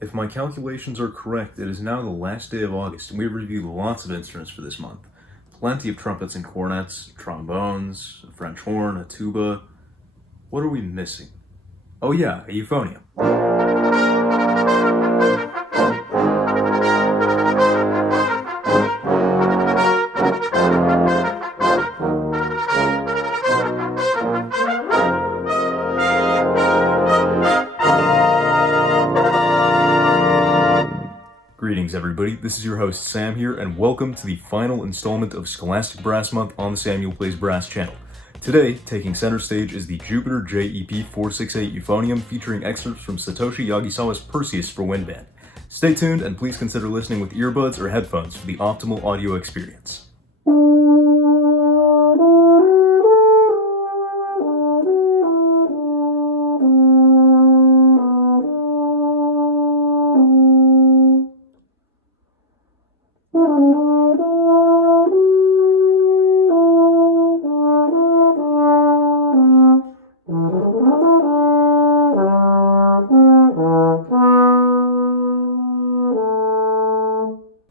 If my calculations are correct, it is now the last day of August, and we have reviewed lots of instruments for this month. Plenty of trumpets and cornets, trombones, a French horn, a tuba. What are we missing? Oh yeah, a euphonium. Greetings everybody, this is your host Sam here, and welcome to the final installment of Scholastic Brass Month on the Samuel Plays Brass channel. Today, taking center stage is the Jupiter JEP468 Euphonium featuring excerpts from Satoshi Yagisawa's Perseus for wind band. Stay tuned and please consider listening with earbuds or headphones for the optimal audio experience.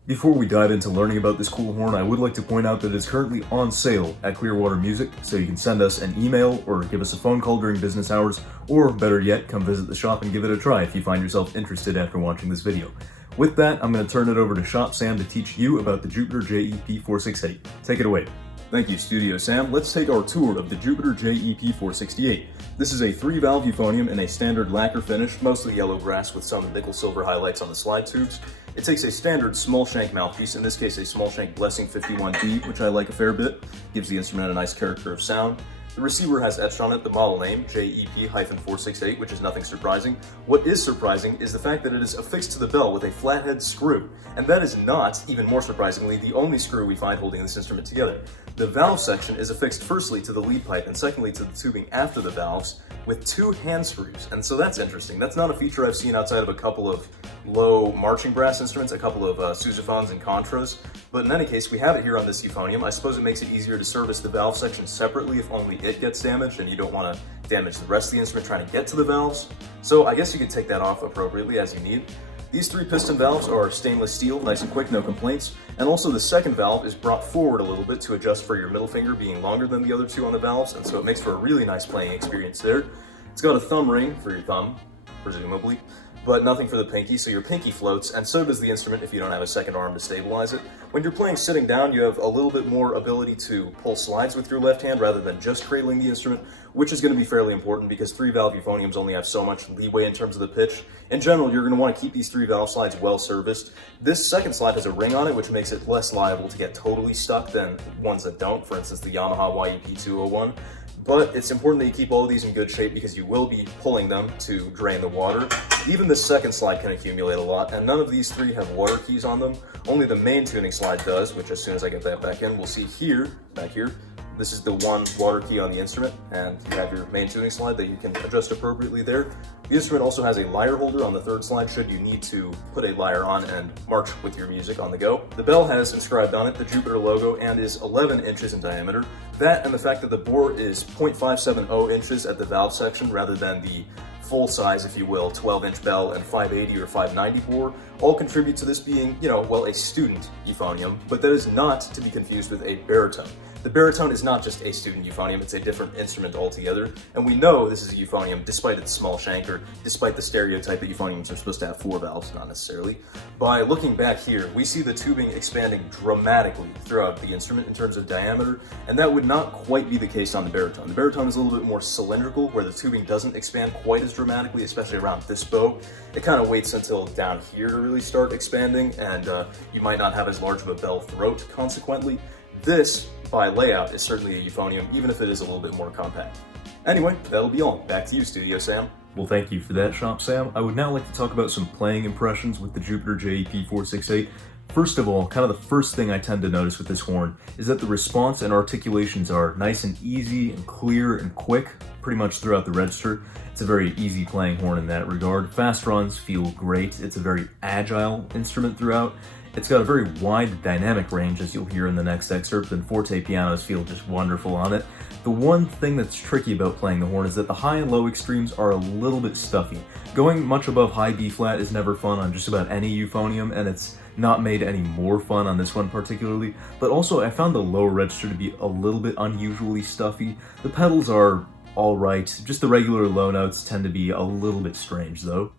Before we dive into learning about this cool horn, I would like to point out that it is currently on sale at Clearwater Music, so you can send us an email or give us a phone call during business hours, or better yet, come visit the shop and give it a try if you find yourself interested after watching this video. With that, I'm going to turn it over to Shop Sam to teach you about the Jupiter JEP468. Take it away. Thank you, Studio Sam. Let's take our tour of the Jupiter JEP468. This is a 3-valve euphonium in a standard lacquer finish, mostly yellow brass with some nickel-silver highlights on the slide tubes. It takes a standard small shank mouthpiece, in this case a small shank Blessing 51D, which I like a fair bit. Gives the instrument a nice character of sound. The receiver has etched on it the model name, JEP468, which is nothing surprising. What is surprising is the fact that it is affixed to the bell with a flathead screw. And that is not, even more surprisingly, the only screw we find holding this instrument together. The valve section is affixed firstly to the lead pipe and secondly to the tubing after the valves with 2 hand screws. And so that's interesting. That's not a feature I've seen outside of a couple of low marching brass instruments, a couple of sousaphones and contras. But in any case, we have it here on this euphonium. I suppose it makes it easier to service the valve section separately if only it gets damaged and you don't want to damage the rest of the instrument trying to get to the valves. So I guess you could take that off appropriately as you need. These 3 piston valves are stainless steel, nice and quick, no complaints. And also the second valve is brought forward a little bit to adjust for your middle finger being longer than the other 2 on the valves, and so it makes for a really nice playing experience there. It's got a thumb ring for your thumb, presumably, but nothing for the pinky, so your pinky floats, and so does the instrument if you don't have a second arm to stabilize it. When you're playing sitting down, you have a little bit more ability to pull slides with your left hand rather than just cradling the instrument, which is going to be fairly important because 3-valve euphoniums only have so much leeway in terms of the pitch. In general, you're going to want to keep these 3-valve slides well serviced. This second slide has a ring on it, which makes it less liable to get totally stuck than ones that don't, for instance the Yamaha YEP201. But it's important that you keep all of these in good shape because you will be pulling them to drain the water. Even the second slide can accumulate a lot, and none of these 3 have water keys on them. Only the main tuning slide does, which as soon as I get that back in, we'll see here, back here, this is the one water key on the instrument, and you have your main tuning slide that you can adjust appropriately there. The instrument also has a lyre holder on the 3rd slide should you need to put a lyre on and march with your music on the go. The bell has inscribed on it the Jupiter logo and is 11 inches in diameter. That and the fact that the bore is 0.570 inches at the valve section rather than the full size, if you will, 12-inch bell and 580 or 590 bore, all contribute to this being, well, a student euphonium, but that is not to be confused with a baritone. The baritone is not just a student euphonium, it's a different instrument altogether, and we know this is a euphonium despite its small shank, or despite the stereotype that euphoniums are supposed to have 4 valves, not necessarily. By looking back here, we see the tubing expanding dramatically throughout the instrument in terms of diameter, and that would not quite be the case on the baritone. The baritone is a little bit more cylindrical, where the tubing doesn't expand quite as dramatically, especially around this bow. It kind of waits until down here to really start expanding, and you might not have as large of a bell throat consequently. This, by layout, is certainly a euphonium, even if it is a little bit more compact. Anyway, that'll be all. Back to you, Studio Sam. Well, thank you for that, Shop Sam. I would now like to talk about some playing impressions with the Jupiter JEP468. First of all, kind of the first thing I tend to notice with this horn is that the response and articulations are nice and easy and clear and quick. pretty much throughout the register. It's a very easy playing horn in that regard. Fast runs feel great. It's a very agile instrument throughout. It's got a very wide dynamic range, as you'll hear in the next excerpt, and forte pianos feel just wonderful on it. The one thing that's tricky about playing the horn is that the high and low extremes are a little bit stuffy. Going much above high B flat is never fun on just about any euphonium, and it's not made any more fun on this one particularly, but also I found the lower register to be a little bit unusually stuffy. The pedals are alright, just the regular low notes tend to be a little bit strange though.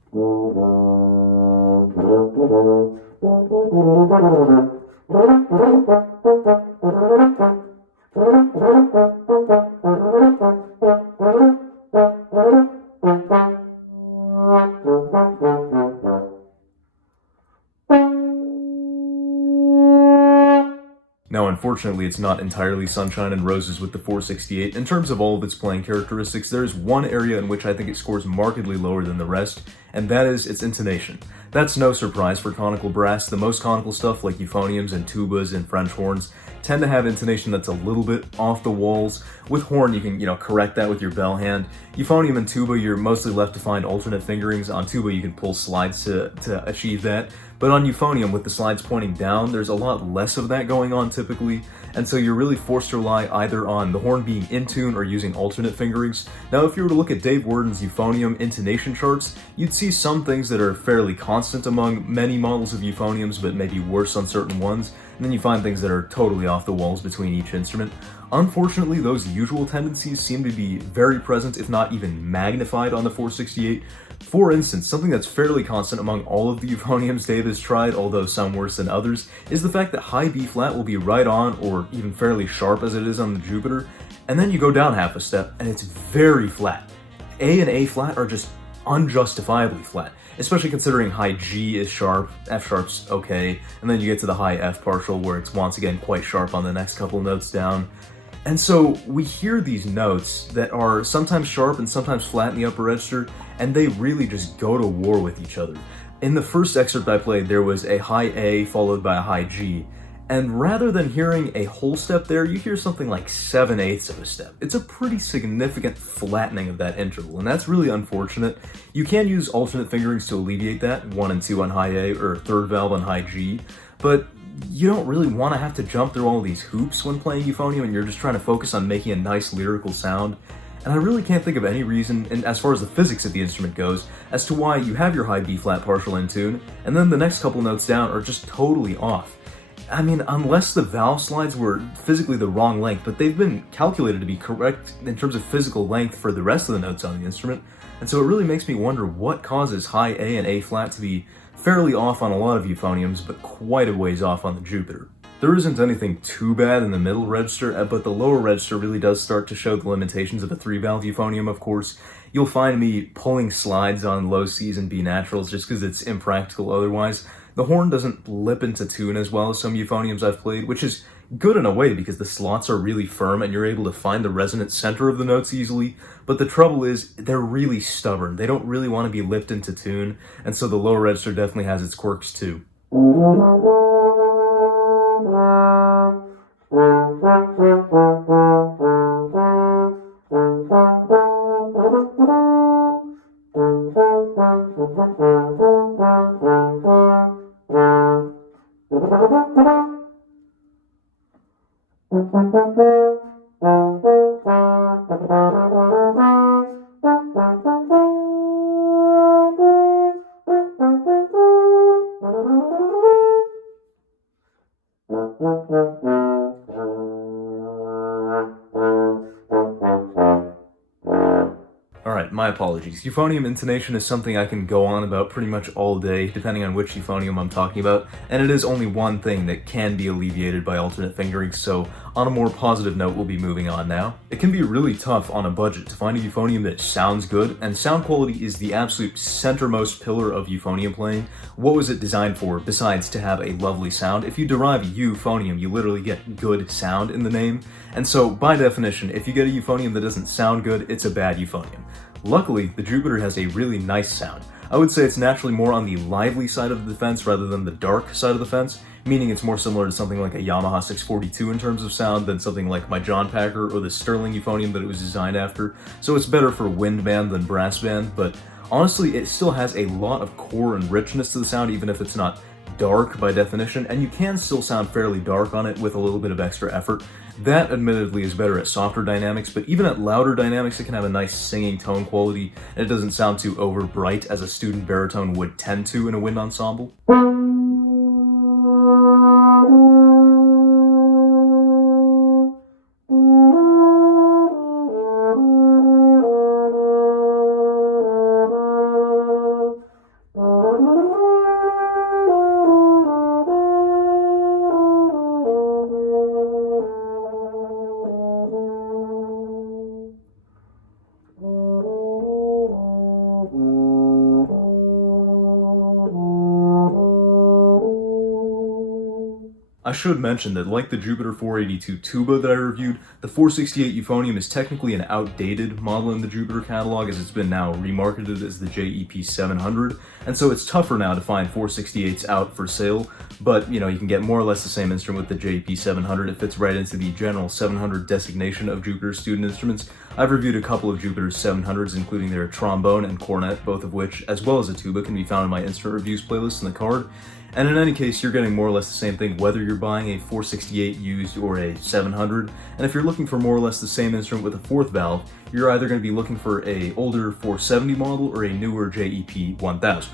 Now, unfortunately, it's not entirely sunshine and roses with the 468. In terms of all of its playing characteristics, there is one area in which I think it scores markedly lower than the rest, and that is its intonation. That's no surprise for conical brass. The most conical stuff, like euphoniums and tubas and French horns, tend to have intonation that's a little bit off the walls. With horn, you can, correct that with your bell hand. Euphonium and tuba, you're mostly left to find alternate fingerings. On tuba, you can pull slides to achieve that. But on euphonium, with the slides pointing down, there's a lot less of that going on typically, and so you're really forced to rely either on the horn being in tune or using alternate fingerings. Now, if you were to look at Dave Worden's euphonium intonation charts, you'd see some things that are fairly constant among many models of euphoniums, but maybe worse on certain ones, and then you find things that are totally off the walls between each instrument. Unfortunately, those usual tendencies seem to be very present, if not even magnified, on the 468. For instance, something that's fairly constant among all of the euphoniums Dave has tried, although some worse than others, is the fact that high B flat will be right on or even fairly sharp as it is on the Jupiter, and then you go down half a step and it's very flat. A and A flat are just unjustifiably flat, especially considering high G is sharp, F sharp's okay, and then you get to the high F partial where it's once again quite sharp on the next couple notes down. And so we hear these notes that are sometimes sharp and sometimes flat in the upper register, and they really just go to war with each other. In the first excerpt I played, there was a high A followed by a high G, and rather than hearing a whole step there, you hear something like 7/8 of a step. It's a pretty significant flattening of that interval, and that's really unfortunate. You can use alternate fingerings to alleviate that, 1 and 2 on high A or third valve on high G, but you don't really want to have to jump through all these hoops when playing euphonium, and you're just trying to focus on making a nice lyrical sound. And I really can't think of any reason, and as far as the physics of the instrument goes, as to why you have your high B flat partial in tune, and then the next couple notes down are just totally off. I mean, unless the valve slides were physically the wrong length, but they've been calculated to be correct in terms of physical length for the rest of the notes on the instrument, and so it really makes me wonder what causes high A and A flat to be fairly off on a lot of euphoniums, but quite a ways off on the Jupiter. There isn't anything too bad in the middle register, but the lower register really does start to show the limitations of a 3-valve euphonium, of course. You'll find me pulling slides on low Cs and B naturals just because it's impractical otherwise. The horn doesn't lip into tune as well as some euphoniums I've played, which is good in a way because the slots are really firm and you're able to find the resonant center of the notes easily, but the trouble is they're really stubborn. They don't really want to be lipped into tune, and so the lower register definitely has its quirks too. Alright, my apologies. Euphonium intonation is something I can go on about pretty much all day, depending on which euphonium I'm talking about, and it is only one thing that can be alleviated by alternate fingering, so on a more positive note, we'll be moving on now. It can be really tough on a budget to find a euphonium that sounds good, and sound quality is the absolute centermost pillar of euphonium playing. What was it designed for besides to have a lovely sound? If you derive euphonium, you literally get good sound in the name, and so by definition, if you get a euphonium that doesn't sound good, it's a bad euphonium. Luckily, the Jupiter has a really nice sound. I would say it's naturally more on the lively side of the fence rather than the dark side of the fence, meaning it's more similar to something like a Yamaha 642 in terms of sound than something like my John Packer or the Sterling Euphonium that it was designed after, so it's better for wind band than brass band, but honestly it still has a lot of core and richness to the sound even if it's not dark by definition, and you can still sound fairly dark on it with a little bit of extra effort. That admittedly is better at softer dynamics, but even at louder dynamics it can have a nice singing tone quality, and it doesn't sound too over bright as a student baritone would tend to in a wind ensemble. I should mention that like the Jupiter 482 tuba that I reviewed, the 468 Euphonium is technically an outdated model in the Jupiter catalog as it's been now remarketed as the JEP700, and so it's tougher now to find 468s out for sale, but you can get more or less the same instrument with the JEP700. It fits right into the general 700 designation of Jupiter student instruments. I've reviewed a couple of Jupiter's 700s, including their trombone and cornet, both of which, as well as a tuba, can be found in my instrument reviews playlist in the card. And in any case, you're getting more or less the same thing whether you're buying a 468 used or a 700. And if you're looking for more or less the same instrument with a fourth valve, you're either going to be looking for a older 470 model or a newer JEP1000.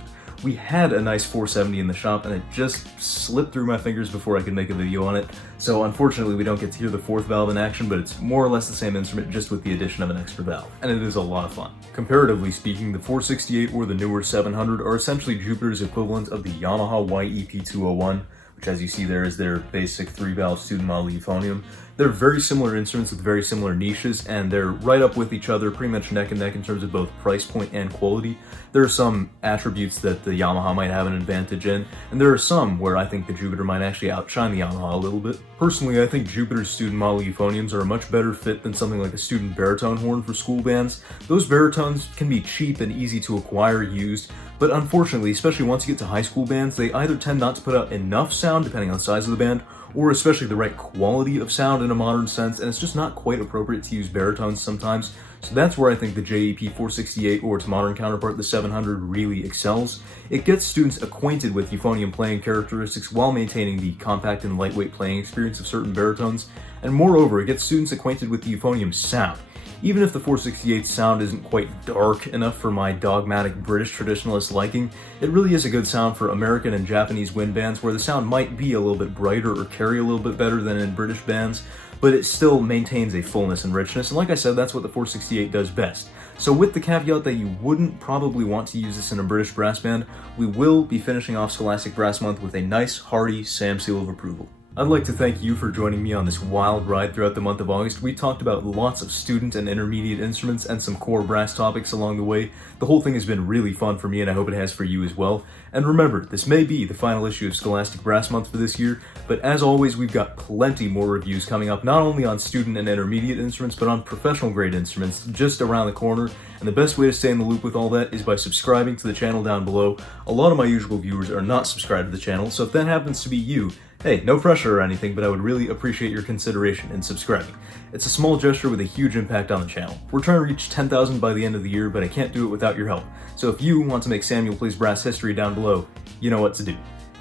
We had a nice 470 in the shop and it just slipped through my fingers before I could make a video on it, so unfortunately we don't get to hear the fourth valve in action, but it's more or less the same instrument just with the addition of an extra valve, and it is a lot of fun. Comparatively speaking, the 468 or the newer 700 are essentially Jupiter's equivalent of the Yamaha YEP201, which as you see there is their basic 3-valve student model euphonium. They're very similar instruments with very similar niches, and they're right up with each other, pretty much neck and neck in terms of both price point and quality. There are some attributes that the Yamaha might have an advantage in, and there are some where I think the Jupiter might actually outshine the Yamaha a little bit. Personally, I think Jupiter's student model euphoniums are a much better fit than something like a student baritone horn for school bands. Those baritones can be cheap and easy to acquire used, but unfortunately, especially once you get to high school bands, they either tend not to put out enough sound, depending on the size of the band, or especially the right quality of sound in a modern sense, and it's just not quite appropriate to use baritones sometimes. So that's where I think the JEP468 or its modern counterpart, the 700, really excels. It gets students acquainted with euphonium playing characteristics while maintaining the compact and lightweight playing experience of certain baritones, and moreover, it gets students acquainted with the euphonium sound. Even if the 468's sound isn't quite dark enough for my dogmatic British traditionalist liking, it really is a good sound for American and Japanese wind bands where the sound might be a little bit brighter or carry a little bit better than in British bands, but it still maintains a fullness and richness, and like I said, that's what the 468 does best. So with the caveat that you wouldn't probably want to use this in a British brass band, we will be finishing off Scholastic Brass Month with a nice, hearty Sam seal of approval. I'd like to thank you for joining me on this wild ride throughout the month of August. We talked about lots of student and intermediate instruments and some core brass topics along the way. The whole thing has been really fun for me, and I hope it has for you as well. And remember, this may be the final issue of Scholastic Brass Month for this year, but as always, we've got plenty more reviews coming up, not only on student and intermediate instruments, but on professional grade instruments just around the corner. And the best way to stay in the loop with all that is by subscribing to the channel down below. A lot of my usual viewers are not subscribed to the channel, so if that happens to be you, hey, no pressure or anything, but I would really appreciate your consideration in subscribing. It's a small gesture with a huge impact on the channel. We're trying to reach 10,000 by the end of the year, but I can't do it without your help. So if you want to make Samuel Plays Brass history down below, you know what to do.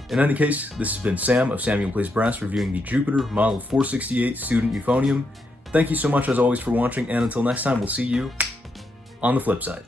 In any case, this has been Sam of Samuel Plays Brass reviewing the Jupiter Model 468 Student Euphonium. Thank you so much as always for watching, and until next time, we'll see you on the flip side.